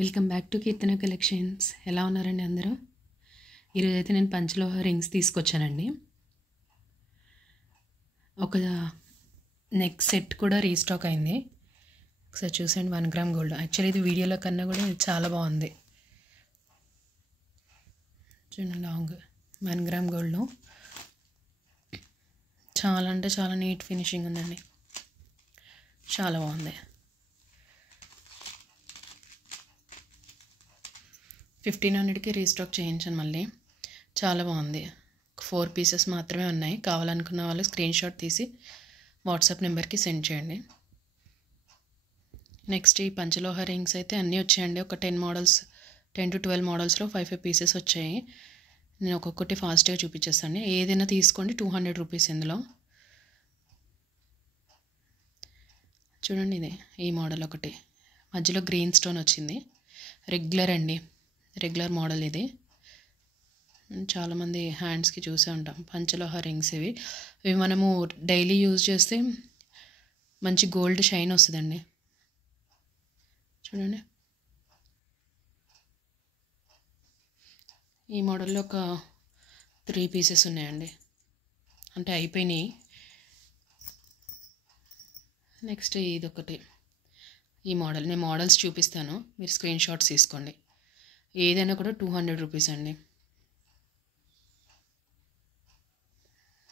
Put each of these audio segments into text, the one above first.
Welcome back to Keerthana collections. ఎలా ఉన్నారండి అందరూ? ఈరోజైతే నేను పంచలోహ రింగ్స్ తీసుకొచ్చానండి. ఒక నెక్ సెట్ కూడా రీస్టాక్ అయింది. ఒకసారి చూసండి. 1 గ్రామ్ గోల్డ్. యాక్చువల్లీ ఇది వీడియోలో కన్నా కూడా ఇది చాలా బాగుంది. చూడండి, లాంగ్ 1 గ్రామ్ గోల్డ్లో చాలా అంటే చాలా నీట్ ఫినిషింగ్ ఉందండి. చాలా బాగుంది. 1500కి రీస్టాక్ చేయించాను మళ్ళీ. చాలా బాగుంది. 4 పీసెస్ మాత్రమే ఉన్నాయి. కావాలనుకున్న వాళ్ళు స్క్రీన్ షాట్ తీసి వాట్సాప్ నెంబర్కి సెండ్ చేయండి. నెక్స్ట్ ఈ పంచలోహ రింగ్స్ అయితే అన్నీ వచ్చాయండి. ఒక 10 to 12 మోడల్స్లో 5 పీసెస్ వచ్చాయి. నేను ఒక్కొక్కటి ఫాస్ట్గా చూపించేస్తాను. ఏదైనా తీసుకోండి, 200 రూపీస్ ఇందులో. చూడండి, ఇది ఈ మోడల్ ఒకటి మధ్యలో గ్రీన్ స్టోన్ వచ్చింది. రెగ్యులర్ అండి, రెగ్యులర్ మోడల్ ఇది. చాలామంది హ్యాండ్స్కి చూసే ఉంటాం పంచలోహ రింగ్స్. ఇవి మనము డైలీ యూజ్ చేస్తే మంచి గోల్డ్ షైన్ వస్తుందండి. చూడండి, ఈ మోడల్లో ఒక 3 పీసెస్ ఉన్నాయండి, అంటే అయిపోయినాయి. నెక్స్ట్ ఇదొకటి, ఈ మోడల్. నేను మోడల్స్ చూపిస్తాను, మీరు స్క్రీన్ షాట్స్ తీసుకోండి. ఏదైనా కూడా 200 రూపీస్ అండి.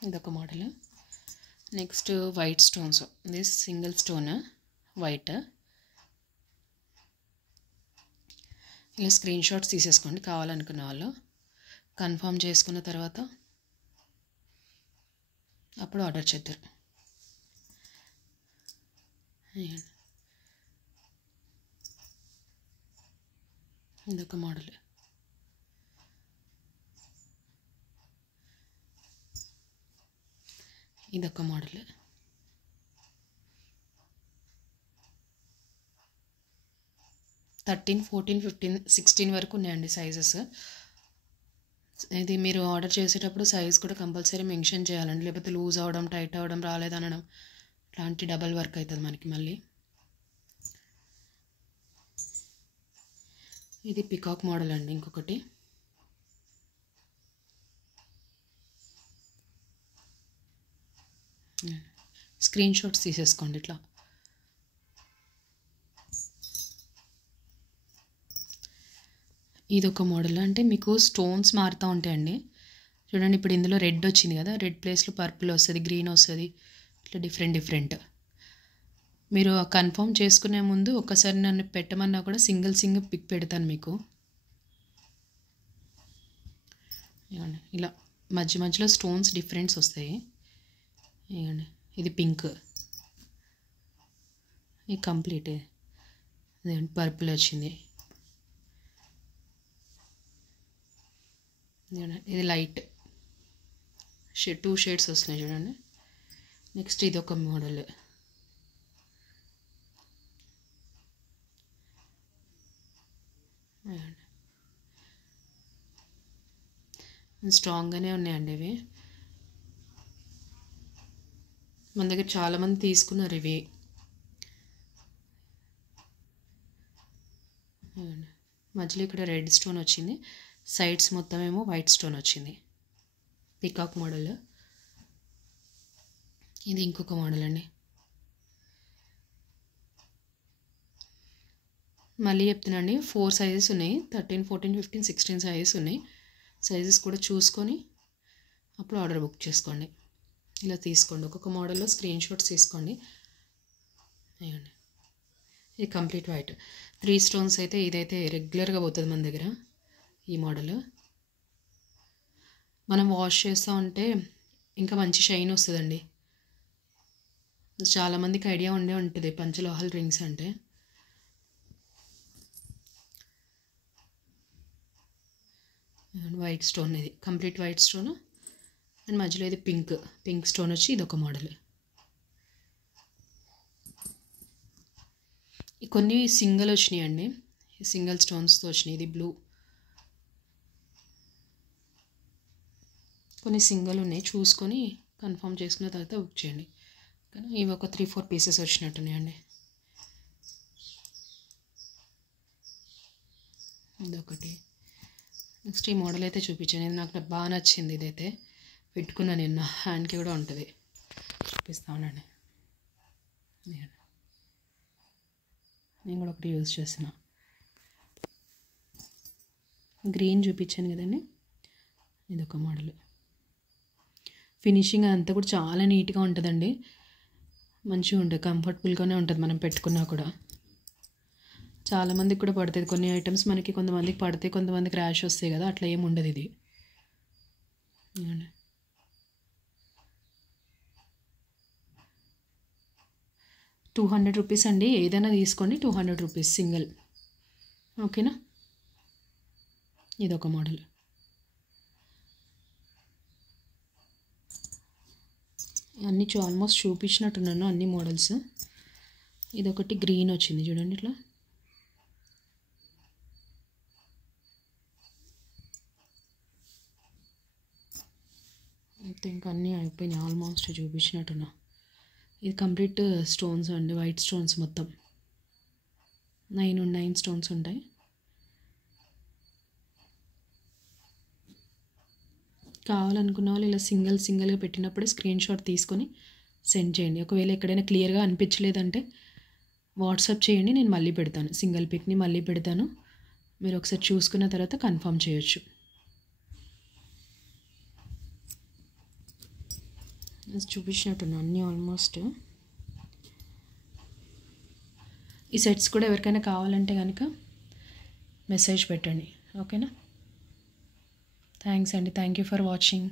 ఇదొక మోడల్. Next white stones. ఇది సింగిల్ స్టోన్ వైట్. ఇలా స్క్రీన్ షాట్స్ తీసేసుకోండి కావాలనుకున్న వాళ్ళు. కన్ఫర్మ్ చేసుకున్న తర్వాత అప్పుడు ఆర్డర్ చేద్దారు. ఇదొక మోడల్. ఇదొక మోడల్. థర్టీన్, 14, 15, 16 వరకు ఉన్నాయండి సైజెస్. ఇది మీరు ఆర్డర్ చేసేటప్పుడు సైజ్ కూడా కంపల్సరీ మెన్షన్ చేయాలండి, లేకపోతే లూజ్ అవ్వడం, టైట్ అవ్వడం, రాలేదనడం ఇలాంటి డబల్ వర్క్ అవుతుంది మనకి మళ్ళీ. ఇది పికాక్ మోడల్ అండి. ఇంకొకటి స్క్రీన్ షాట్స్ తీసేసుకోండి. ఇట్లా ఇదొక మోడల్. అంటే మీకు స్టోన్స్ మారుతూ ఉంటాయండి. చూడండి, ఇప్పుడు ఇందులో రెడ్ వచ్చింది కదా, రెడ్ ప్లేస్లో పర్పుల్ వస్తుంది, గ్రీన్ వస్తుంది, ఇట్లా డిఫరెంట్. మీరు కన్ఫర్మ్ చేసుకునే ముందు ఒకసారి నన్ను పెట్టమన్నా కూడా సింగిల్ పిక్ పెడతాను మీకు. ఇలా మధ్యలో స్టోన్స్ డిఫరెన్స్ వస్తాయి. ఇవ్వండి, ఇది పింక్, ఇది కంప్లీట్, పర్పుల్ వచ్చింది. ఇది లైట్ 2 షేడ్స్ వస్తున్నాయి చూడండి. నెక్స్ట్ ఇది ఒక మోడల్. స్ట్రాంగ్గానే ఉన్నాయండి ఇవి. మన దగ్గర చాలామంది తీసుకున్నారు ఇవి. మధ్యలో ఇక్కడ రెడ్ స్టోన్ వచ్చింది, సైడ్స్ మొత్తం ఏమో వైట్ స్టోన్ వచ్చింది. Peacock model. ఇది ఇంకొక మోడల్ అండి. మళ్ళీ చెప్తున్నాండి, 4 సైజెస్ ఉన్నాయి. 13, 14, 15, 16 సైజెస్ ఉన్నాయి. సైజెస్ కూడా చూసుకొని అప్పుడు ఆర్డర్ బుక్ చేసుకోండి. ఇలా తీసుకోండి, ఒక్కొక్క మోడల్లో స్క్రీన్ షాట్స్ తీసుకోండి. ఇవ్వండి, ఇది కంప్లీట్ వైట్. 3 స్టోన్స్ అయితే ఇదైతే రెగ్యులర్గా పోతుంది మన దగ్గర. ఈ మోడల్ మనం వాష్ చేస్తూ ఉంటే ఇంకా మంచి షైన్ వస్తుందండి. చాలామందికి ఐడియా ఉండే ఉంటుంది పంచలోహాల రింగ్స్ అంటే. వైట్ స్టోన్, ఇది కంప్లీట్ వైట్ స్టోన్. అండ్ మధ్యలో ఇది పింక్ స్టోన్ వచ్చి ఇదొక మోడల్. కొన్ని సింగిల్ వచ్చినాయి అండి, సింగిల్ స్టోన్స్తో వచ్చినాయి. ఇది బ్లూ. కొన్ని సింగిల్ ఉన్నాయి, చూసుకొని కన్ఫర్మ్ చేసుకున్న తర్వాత బుక్ చేయండి. కానీ ఇవి ఒక 3, 4 పీసెస్ వచ్చినట్టున్నాయండి. ఇదొకటి. నెక్స్ట్ ఈ మోడల్ అయితే చూపించాను, ఇది నాకు బాగా నచ్చింది. ఇదైతే పెట్టుకున్నా నేను, నా హ్యాండ్కి కూడా ఉంటుంది. చూపిస్తా ఉండండి. నేను కూడా ఒకటి యూజ్ చేసిన. గ్రీన్ చూపించాను కదండి, ఇదొక మోడల్. ఫినిషింగ్ అంతా కూడా చాలా నీట్గా ఉంటుందండి, మంచిగా ఉంటుంది, కంఫర్టబుల్గానే ఉంటుంది మనం పెట్టుకున్నా కూడా. చాలామందికి కూడా పడుతుంది, కొన్ని ఐటమ్స్ మనకి కొంతమందికి పడితే కొంతమందికి ర్యాష్ వస్తాయి కదా, అట్లా ఏమి ఉండదు ఇది. 200 రూపీస్ అండి, ఏదైనా తీసుకోండి. 200 రూపీస్ సింగిల్, ఓకేనా. ఇదొక మోడల్. అన్నీ ఆల్మోస్ట్ చూపించినట్టున్నాను అన్ని మోడల్స్. ఇదొకటి గ్రీన్ వచ్చింది చూడండి ఇట్లా. అయితే ఇంకా అన్నీ అయిపోయినాయి ఆల్మోస్ట్ చూపించినట్టున్నా. ఇది కంప్లీట్ స్టోన్స్ అండి, వైట్ స్టోన్స్ మొత్తం 9 స్టోన్స్ ఉంటాయి. కావాలనుకున్న వాళ్ళు ఇలా సింగిల్గా పెట్టినప్పుడే స్క్రీన్ షాట్ తీసుకొని సెండ్ చేయండి. ఒకవేళ ఎక్కడైనా క్లియర్గా అనిపించలేదంటే వాట్సాప్ చేయండి, నేను మళ్ళీ పెడతాను, సింగిల్ పిక్ని మళ్ళీ పెడతాను. మీరు ఒకసారి చూసుకున్న తర్వాత కన్ఫర్మ్ చేయొచ్చు. చూపించినట్టున్నా అన్నీ ఆల్మోస్ట్. ఈ సెట్స్ కూడా ఎవరికైనా కావాలంటే కనుక మెసేజ్ పెట్టండి, ఓకేనా. థ్యాంక్స్ అండి, థ్యాంక్ యూ ఫర్ వాచింగ్.